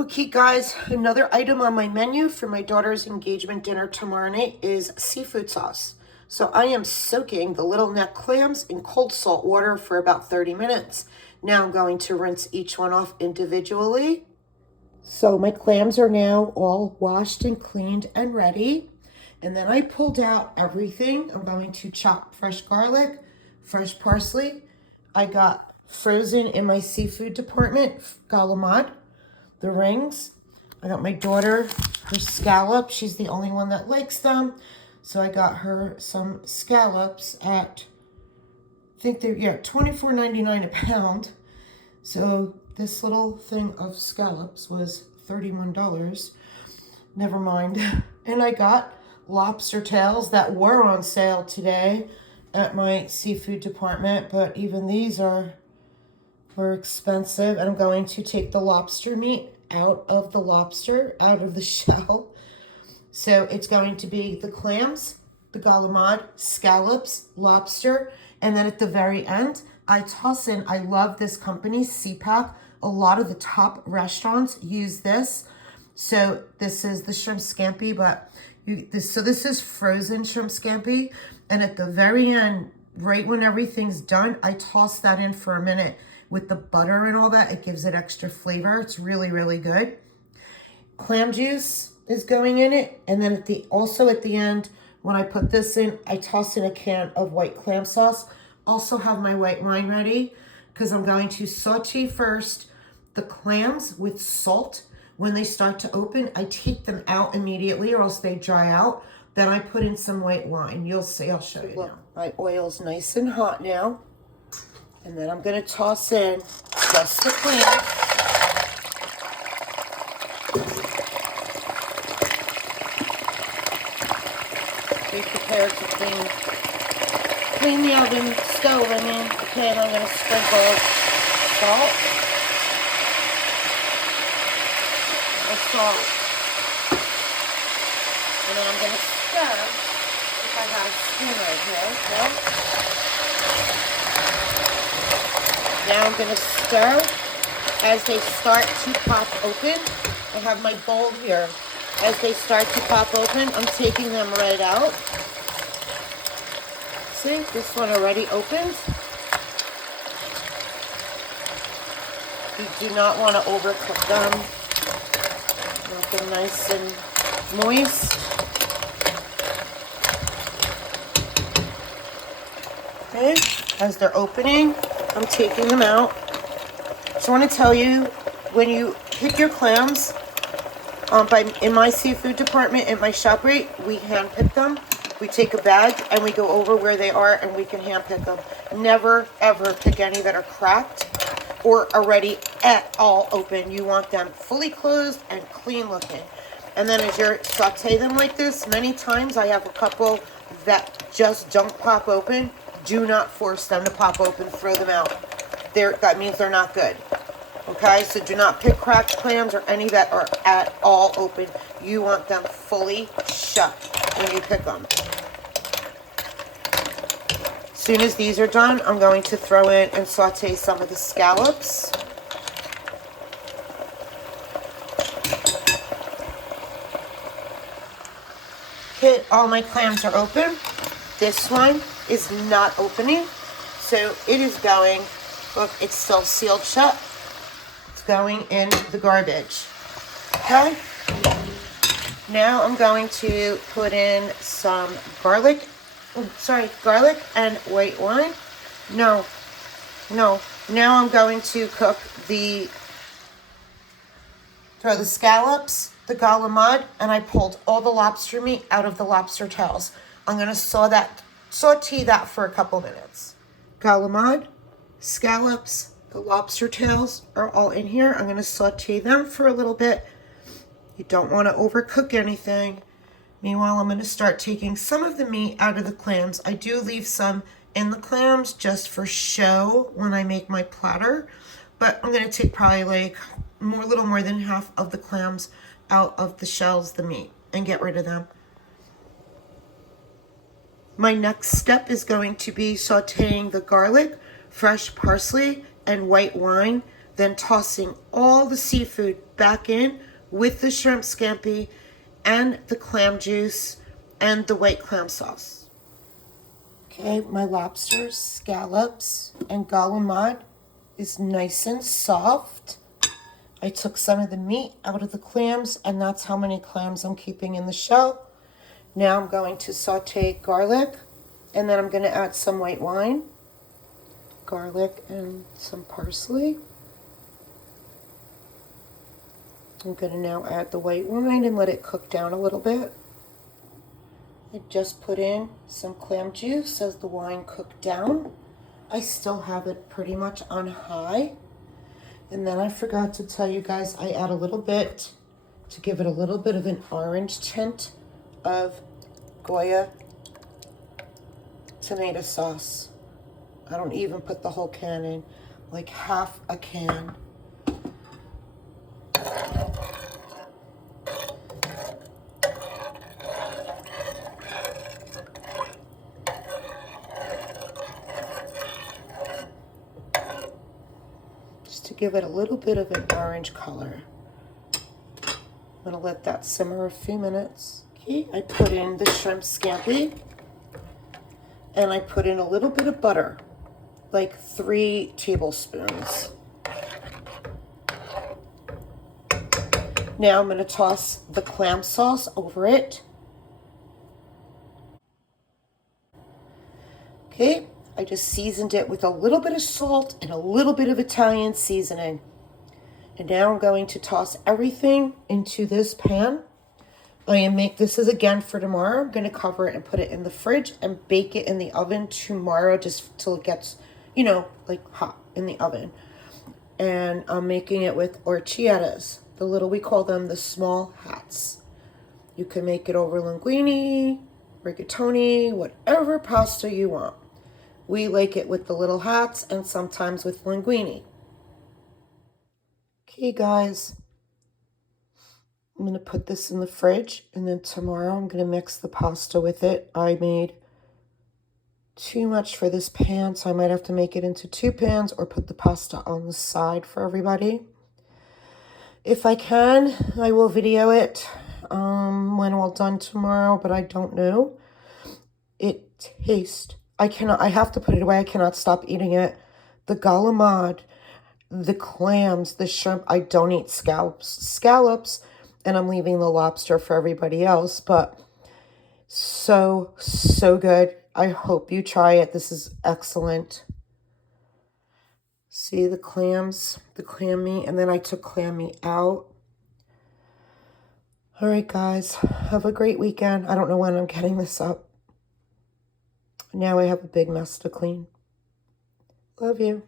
Okay guys, another item on my menu for my daughter's engagement dinner tomorrow night is seafood sauce. So I am soaking the little neck clams in cold salt water for about 30 minutes. Now I'm going to rinse each one off individually. So my clams are now all washed and cleaned and ready. And then I pulled out everything. I'm going to chop fresh garlic, fresh parsley. I got frozen in my seafood department, Calamari, the rings. I got my daughter her scallops. She's the only one that likes them. So I got her some scallops at, I think they're, yeah, $24.99 a pound. So this little thing of scallops was $31. Never mind. And I got lobster tails that were on sale today at my seafood department, but even these were expensive. And I'm going to take the lobster meat out of the shell. So it's going to be the clams, the calamari, scallops, lobster, and then at the very end, I toss in, I love this company, CPAC. A lot of the top restaurants use this. So this is the shrimp scampi, but this is frozen shrimp scampi. And at the very end, right when everything's done, I toss that in for a minute with the butter and all that. It gives it extra flavor. It's really, really good. Clam juice is going in it. And then also at the end, when I put this in, I toss in a can of white clam sauce. Also have my white wine ready because I'm going to saute first the clams with salt. When they start to open, I take them out immediately or else they dry out. Then I put in some white wine. You'll see, I'll show you now. My oil's nice and hot now. And then I'm gonna toss in just the clams. Be prepared to clean the oven, stove, Okay, and I'm gonna sprinkle salt. Salt. And then I'm going to stir if I got a spoon right here. Okay? Now I'm going to stir as they start to pop open. I have my bowl here. As they start to pop open, I'm taking them right out. See, this one already opened. You do not want to overcook them. Make them nice and moist. Okay, as they're opening, I'm taking them out. Just want to tell you, when you pick your clams, in my seafood department, in my shop rate, we hand pick them. We take a bag and we go over where they are and we can hand pick them. Never ever pick any that are cracked or already at all open. You want them fully closed and clean looking. And then as you saute them like this, many times I have a couple that just don't pop open. Do not force them to pop open, throw them out. That means they're not good. Okay, so do not pick cracked clams or any that are at all open. You want them fully shut when you pick them. As soon as these are done, I'm going to throw in and saute some of the scallops. Okay, all my clams are open. This one is not opening, so it is going, look, it's still sealed shut. It's going in the garbage. Okay? Now I'm going to put in some garlic and white wine. No. Now I'm going to cook throw the scallops, the calamari, and I pulled all the lobster meat out of the lobster tails. I'm going to saute that for a couple minutes. Calamari, scallops, the lobster tails are all in here. I'm going to saute them for a little bit. You don't want to overcook anything. Meanwhile, I'm going to start taking some of the meat out of the clams. I do leave some in the clams just for show when I make my platter. But I'm going to take probably like a little more than half of the clams out of the shells, the meat, and get rid of them. My next step is going to be sauteing the garlic, fresh parsley, and white wine. then tossing all the seafood back in with the shrimp scampi and the clam juice and the white clam sauce. Okay, my lobsters, scallops, and calamari is nice and soft. I took some of the meat out of the clams, and that's how many clams I'm keeping in the shell. Now I'm going to saute garlic, and then I'm going to add some white wine, garlic, and some parsley. I'm going to now add the white wine and let it cook down a little bit. I just put in some clam juice as the wine cooked down. I still have it pretty much on high. And then I forgot to tell you guys, I add a little bit to give it a little bit of an orange tint of Goya tomato sauce. I don't even put the whole can in, like half a can. Just to give it a little bit of an orange color. I'm gonna let that simmer a few minutes. Okay, I put in the shrimp scampi, and I put in a little bit of butter, like 3 tablespoons. Now I'm gonna toss the clam sauce over it. Okay, I just seasoned it with a little bit of salt and a little bit of Italian seasoning. And now I'm going to toss everything into this pan. This is again for tomorrow. I'm going to cover it and put it in the fridge and bake it in the oven tomorrow just till it gets, like hot in the oven. And I'm making it with horchattas, we call them the small hats. You can make it over linguine, rigatoni, whatever pasta you want. We like it with the little hats and sometimes with linguine. Okay, guys. I'm going to put this in the fridge, and then tomorrow I'm going to mix the pasta with it. I made too much for this pan, so I might have to make it into 2 pans or put the pasta on the side for everybody. If I can, I will video it when all done tomorrow, but I don't know. It tastes, I have to put it away. I cannot stop eating it. The calamari, the clams, the shrimp. I don't eat scallops, and I'm leaving the lobster for everybody else, but so good. I hope you try it. This is excellent. See the clams, the clam meat, and then I took clam meat out. All right, guys, have a great weekend. I don't know when I'm getting this up. Now I have a big mess to clean. Love you.